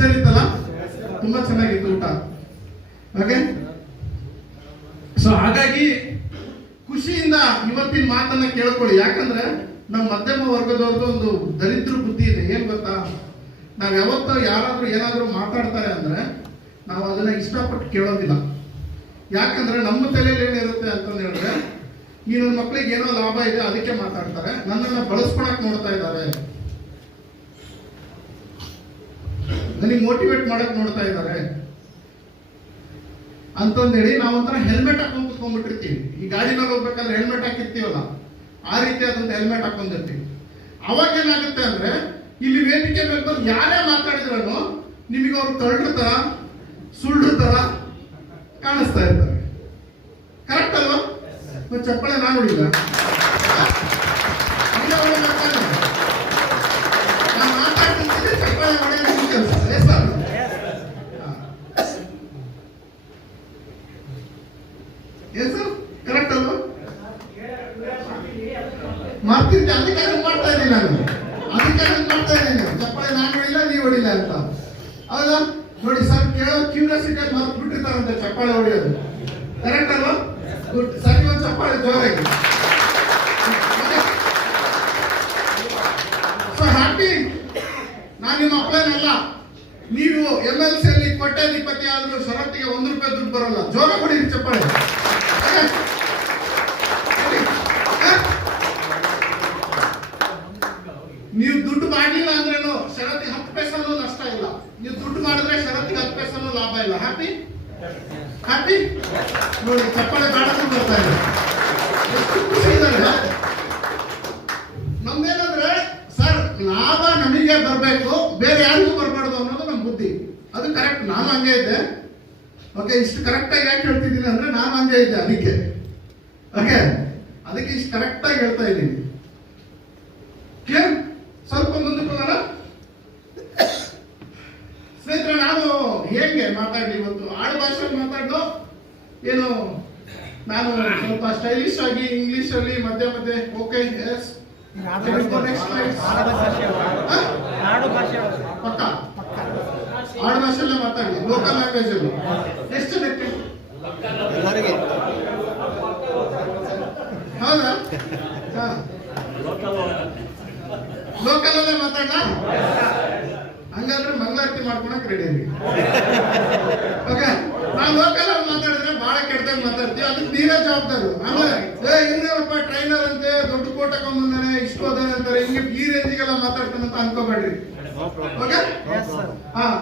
ಸರಿತಲ್ಲ ತುಂಬಾ ಚೆನ್ನಾಗಿತ್ತು ಊಟ. ಓಕೆ, ಸೊ ಹಾಗಾಗಿ ಖುಷಿಯಿಂದ ಇವತ್ತಿನ ಮಾತನ್ನ ಕೇಳ್ಕೊಳ್ಳಿ. ಯಾಕಂದ್ರೆ ನಮ್ಮ ಮಧ್ಯಮ ವರ್ಗದವ್ರದ್ದು ಒಂದು ದರಿದ್ರ ಬುದ್ಧಿ ಇದೆ. ಏನ್ ಗೊತ್ತಾ, ನಾವ್ ಯಾವತ್ತೋ ಯಾರಾದ್ರೂ ಏನಾದ್ರೂ ಮಾತಾಡ್ತಾರೆ ಅಂದ್ರೆ ನಾವು ಅದನ್ನ ಇಷ್ಟಪಟ್ಟು ಕೇಳೋದಿಲ್ಲ. ಯಾಕಂದ್ರೆ ನಮ್ಮ ತಲೆಯಲ್ಲಿ ಏನಿರುತ್ತೆ ಅಂತಂದು ಹೇಳಿದ್ರೆ, ಈ ನನ್ನ ಮಕ್ಕಳಿಗೆ ಏನೋ ಲಾಭ ಇದೆ ಅದಕ್ಕೆ ಮಾತಾಡ್ತಾರೆ, ನನ್ನನ್ನ ಬಳಸ್ಕೊಳಕ್ ನೋಡ್ತಾ ಇದ್ದಾರೆ, ನನಗೆ ಮೋಟಿವೇಟ್ ಮಾಡಕ್ ನೋಡ್ತಾ ಇದ್ದಾರೆ ಅಂತಂದೇಳಿ ನಾವೊಂಥರ ಹೆಲ್ಮೆಟ್ ಹಾಕೊಂಡು ಕುತ್ಕೊಂಡ್ಬಿಟ್ಟಿರ್ತೀವಿ. ಈ ಗಾಡಿನಲ್ಲಿ ಹೋಗ್ಬೇಕಾದ್ರೆ ಹೆಲ್ಮೆಟ್ ಹಾಕಿರ್ತೀವಲ್ಲ, ಆ ರೀತಿಯಾದಂತ ಹೆಲ್ಮೆಟ್ ಹಾಕೊಂಡಿರ್ತೀವಿ. ಅವಾಗ ಏನಾಗುತ್ತೆ ಅಂದ್ರೆ, ಇಲ್ಲಿ ವೇದಿಕೆ ಮೇಲೆ ಬಂದು ಯಾರೇ ಮಾತಾಡಿದ್ರು ನಿಮಗೆ ಅವ್ರು ಕಳ್ಳರ ಸುಳ್ಳು ತರ ಕಾಣಿಸ್ತಾ ಇರ್ತಾರೆ. ಕರೆಕ್ಟ್ ಅಲ್ವಾ? ಚಪ್ಪಳೆ ನಾನು ಹೊಡಿಲ್ಲ, ನಾನು ಮಾತಾಡ್ತಿದ್ದೀನಿ, ಚಪ್ಪಳೆ ಹೊಡೆಯೋದು ಕೆಲಸ. ಕರೆಕ್ಟ್ ಅಲ್ವಾ? ಮಾಡ್ತಿದ್ದೆ, ಅದಕ್ಕೆ ಮಾಡ್ತಾ ಇದ್ದೀನಿ ನಾನು, ಅದಕ್ಕೆ ಮಾಡ್ತಾ ಇದ್ದೀನಿ. ಚಪ್ಪಳೆ ನಾನು ಹೊಡಿಲ್ಲ, ನೀವು ಹೊಡಿಲ್ಲ ಅಂತ. ಹೌದಾ? ನೋಡಿ ಸರ್, ಕೇಳೋ ಕ್ಯೂರಿಯಾಸಿಟಿ ಮಾತು ಬಿಟ್ಟಿರ್ತಾರಂತೆ ಚಪ್ಪಾಳೆ ಹೊಡೆಯೋದು. ಕರೆಕ್ಟ್ ಅಲ್ವಾ? ಗುಡ್. ಸರಿ, ಒಂದು ಚಪ್ಪಾಳೆ ಜೋರಾಗಿ. So happy. ನಾನು ನಿಮ್ಮ ಅಪ್ಪನಲ್ಲ. ನೀವು MLC ಅಲ್ಲಿ ಕೋಟ್ಯಾಧಿಪತಿ ಆದ್ರೂ ಷರತ್ತಿಗೆ ₹1 ದುಡ್ಡು ಬರಲ್ಲ. ಜೋರ ಹೊಡೀರಿ ಚಪ್ಪಾಳೆ. ನೀವು ದುಡ್ಡು ಮಾಡಲಿಲ್ಲ ಅಂದ್ರೇನು ಷರತ್ತಿಗೆ 10 ಪೈಸೆನೂ ನಷ್ಟ ಇಲ್ಲ. ನೀವು ದುಡ್ಡು ಮಾಡಿದ್ರೆ ಷರತ್ತಿಗೆ 10 ಪೈಸೆನೂ ಲಾಭ ಇಲ್ಲ. Happy happy. ನೋಡಿ ಚಪ್ಪಾಳೆ ಬೇಡಕ್ಕೂ ಬರ್ತಾ ಇದೆ. ಎಷ್ಟು ಖುಷಿ ಇದ್ದಾರೆ. ನಮ್ದೇನಂದ್ರೆ ಸರ್, ಲಾಭ ನಮಗೆ ಬರಬೇಕು, ಬೇರೆ ಯಾರಿಗೂ ಬರಬಾರ್ದು ಅನ್ನೋದು ನಮ್ಮ ಬುದ್ಧಿ. ಅದು ಕರೆಕ್ಟ್. ನಾನು ಹಂಗೆ ಇದ್ದೆ. ಓಕೆ, ಇಷ್ಟು ಕರೆಕ್ಟ್ ಆಗಿ ಯಾಕೆ ಹೇಳ್ತಿದ್ದೀನಿ ಅಂದ್ರೆ, ನಾನು ಹಂಗೆ ಇದ್ದೆ. ಅದಕ್ಕೆ ಓಕೆ, ಅದಕ್ಕೆ ಇಷ್ಟು ಕರೆಕ್ಟ್ ಆಗಿ ಹೇಳ್ತಾ ಇದ್ದೀನಿ. ಸ್ವಲ್ಪ ಮುಂದಕ್ಕೆ ಹೋಗೋಣ ಸ್ನೇಹಿತರೆ. ನಾವು ಹೇಗೆ ಮಾತಾಡ್ಲಿ ಇವತ್ತು? ಆಡು ಭಾಷೆಯಲ್ಲಿ ಮಾತಾಡೋ ಏನು, ನಾನು ಸ್ವಲ್ಪ ಸ್ಟೈಲಿಶ್ ಆಗಿ ಇಂಗ್ಲಿಷ್ ಅಲ್ಲಿ ಮಧ್ಯೆ ಮಧ್ಯೆ. ಓಕೆ, ಎಸ್, ಪಕ್ಕ ಆಡು ಭಾಷೆಯಲ್ಲೇ ಮಾತಾಡಿ, ಲೋಕಲ್ ಲ್ಯಾಂಗ್ವೇಜ್ ಅಲ್ಲಿ. ಎಷ್ಟು ಜನಕ್ಕೆ? ಹೌದಾ? ಲೋಕಲ್ ಅಲ್ಲೇ ಮಾತಾಡ. ಹಂಗಾದ್ರೆ ಮಂಗಳಾರತಿ ಮಾಡ್ಕೊಳಕ್ ರೆಡಿ ಆಗಿ. ಓಕೆ, ನಾವು ಲೋಕಲ್ ಅಲ್ಲಿ ಮಾತಾಡಿದ್ರೆ ಬಹಳ ಕೆಟ್ಟದಾಗ ಮಾತಾಡ್ತೀವಿ, ಅದಕ್ಕೆ ನೀವೇ ಜವಾಬ್ದಾರು. ಆಮೇಲೆ ಇನ್ನೇನಪ್ಪ ಟ್ರೈನರ್ ಅಂತೆ, ದೊಡ್ಡ ಕೋಟ ಬಂದಾನೆ, ಇಷ್ಟು ಹೋದಾನೆ ಅಂತಾರೆ, ಹಿಂಗೆ ಈ ರೇಂಜಿಗೆಲ್ಲ ಮಾತಾಡ್ತಾನಂತ ಅನ್ಕೋಬೇಡ್ರಿ. ಓಕೆ, ಹಾ.